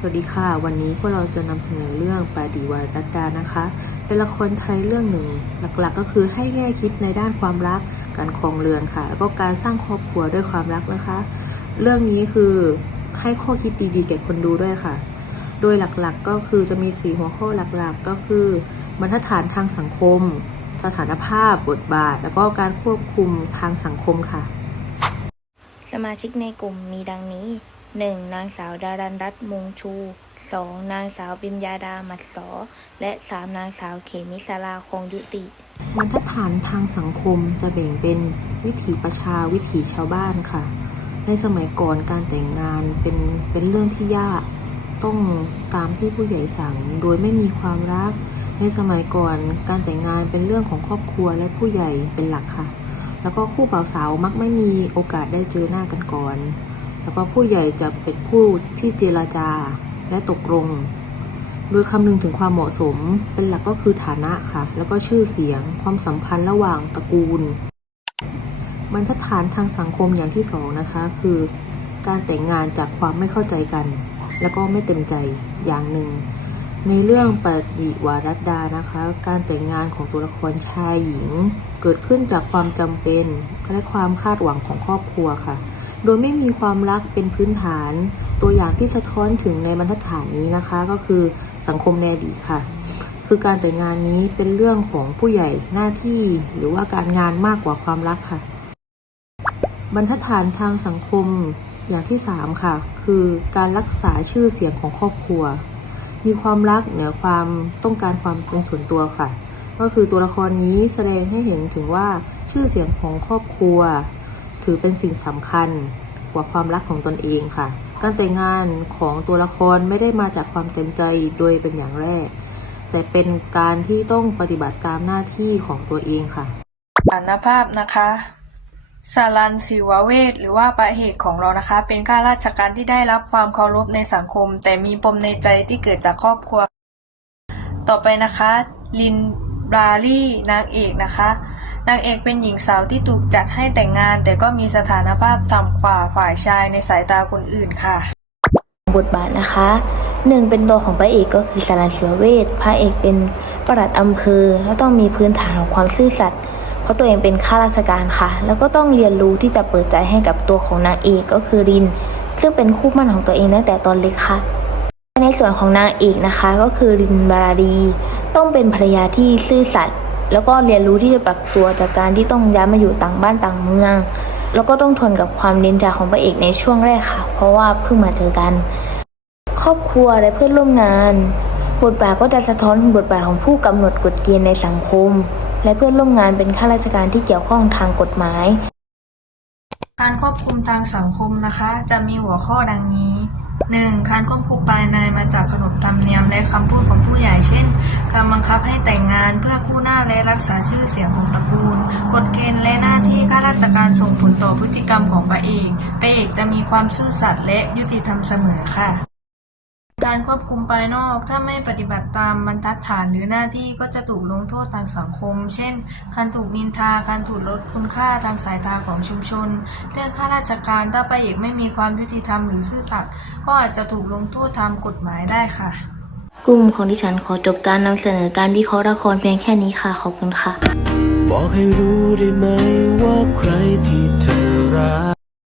สวัสดีค่ะ วันนี้พวกเราจะนำเสนอเรื่องปาดีวารัตดานะคะ เป็นละครไทยเรื่องหนึ่ง หลักๆ ก็คือให้แง่คิดในด้านความรัก การครองเรือนค่ะ แล้วก็การสร้างครอบครัวด้วยความรักนะคะ เรื่องนี้คือให้ข้อคิดดีๆแก่คนดูด้วยค่ะ โดยหลักๆก็คือจะมีสีหัวข้อหลักๆ ก็คือบรรทัดฐานทางสังคม สถานภาพบทบาท แล้วก็การควบคุมทางสังคมค่ะ สมาชิกในกลุ่มมีดังนี้ 1. นางสาวดารันรัตน์มงชู 2. นางสาวปิมยาดาหมัดสอ และ 3. นางสาวเขมิสาราคงยุติบรรทัดฐานทางสังคมจะแบ่งเป็นวิถีประชาวิถีชาวบ้านค่ะ ในสมัยก่อนการแต่งงานเป็นเป็นเรื่องที่ยากต้องตามที่ผู้ใหญ่สั่งโดยไม่มีความรัก ในสมัยก่อนการแต่งงานเป็นเรื่องของครอบครัวและผู้ใหญ่เป็นหลักค่ะ แล้วก็คู่บ่าวสาวมักไม่มีโอกาสได้เจอหน้ากันก่อน แล้วก็ผู้ใหญ่จะเป็นผู้ที่เจรจาและตกลง โดยคำนึงถึงความเหมาะสมเป็นหลักก็คือฐานะค่ะ แล้วก็ชื่อเสียงความสัมพันธ์ระหว่างตระกูลบรรทัดฐานทางสังคมอย่างที่สองนะคะ คือ การแต่งงานจากความไม่เข้าใจกัน แล้วก็ไม่เต็มใจอย่างหนึ่ง ในเรื่องปฏิวารัตดานะคะ การแต่งงานของตัวละครชายหญิง เกิดขึ้นจากความจำเป็นและความคาดหวังของครอบครัวค่ะ โดยไม่มีความรักเป็นพื้นฐาน ตัวอย่างที่สะท้อนถึงในบรรทัดฐานนี้นะคะ ก็คือสังคมในอดีตค่ะ คือการแต่งงานนี้เป็นเรื่องของผู้ใหญ่หน้าที่หรือว่าการงานมากกว่าความรักค่ะ บรรทัดฐานทางสังคมอย่างที่สามค่ะ คือการรักษาชื่อเสียงของครอบครัว มีความรักเหนือความต้องการความเป็นส่วนตัวค่ะ ก็คือตัวละครนี้แสดงให้เห็นถึงว่าชื่อเสียงของครอบครัว ถือเป็นสิ่งสำคัญกว่าความรักของตนเองค่ะ การแต่งงานของตัวละครไม่ได้มาจากความเต็มใจโดยเป็นอย่างแรก แต่เป็นการที่ต้องปฏิบัติตามหน้าที่ของตัวเองค่ะสารภาพนะคะสารันศิวเวทหรือว่าประเหตุของเรานะคะ เป็นข้าราชการที่ได้รับความเคารพในสังคม แต่มีปมในใจที่เกิดจากครอบครัว ต่อไปนะคะ ลิน บรารี่นางเอกนะคะ นางเอกเป็นหญิงสาวที่ถูกจัดให้แต่งงาน แต่ก็มีสถานภาพต่ำกว่าฝ่ายชายในสายตาคนอื่นค่ะบทบาทนะคะหนึ่งเป็นตัวของพระเอกก็คือสารเสือเวทพระเอกเป็นประหลัดอำเภอแล้วต้องมีพื้นฐานของความซื่อสัตย์เพราะตัวเองเป็นข้าราชการค่ะ แล้วก็ต้องเรียนรู้ที่จะเปิดใจให้กับตัวของนางเอกก็คือริน ซึ่งเป็นคู่มั่นของตัวเองตั้งแต่ตอนเล็กค่ะ ในส่วนของนางเอกนะคะก็คือรินบาราดี ต้องเป็นภรรยาที่ซื่อสัตย์แล้วก็เรียนรู้ที่จะปรับตัวจากการที่ต้องย้ายมาอยู่ต่างบ้านต่างเมือง แล้วก็ต้องทนกับความเน้นจาของพระเอกในช่วงแรกค่ะ เพราะว่าเพิ่งมาเจอกัน ครอบครัวและเพื่อนร่วมงาน บทบาทก็จะสะท้อนบทบาทของผู้กำหนดกฎเกณฑ์ในสังคม และเพื่อนร่วมงานเป็นข้าราชการที่เกี่ยวข้องทางกฎหมาย การควบคุมทางสังคมนะคะ จะมีหัวข้อดังนี้ 1. การควบคุมภายในมาจากขนบธรรมเนียมและคำพูดของผู้ใหญ่ เช่น การบังคับให้แต่งงานเพื่อกู้หน้าและรักษาชื่อเสียงของตระกูล กฎเกณฑ์และหน้าที่ข้าราชการส่งผลต่อพฤติกรรมของพระเอกพระเอกจะมีความซื่อสัตย์และยุติธรรมเสมอค่ะ การควบคุมภายนอก ถ้าไม่ปฏิบัติตามบรรทัดฐานหรือหน้าที่ก็จะถูกลงโทษทางสังคม เช่น การถูกนินทา การถูกลดคุณค่าทางสายตาของชุมชน เรื่องข้าราชการ ถ้าพระเอกไม่มีความยุติธรรมหรือซื่อสัตย์ ก็อาจจะถูกลงโทษตามกฎหมายได้ค่ะ กลุ่มของดิฉันขอจบการนำเสนอการวิเคราะห์ละครเพียงแค่นี้ค่ะ ขอบคุณค่ะ บอกให้รู้ได้ไหมว่าใครที่เธอรัก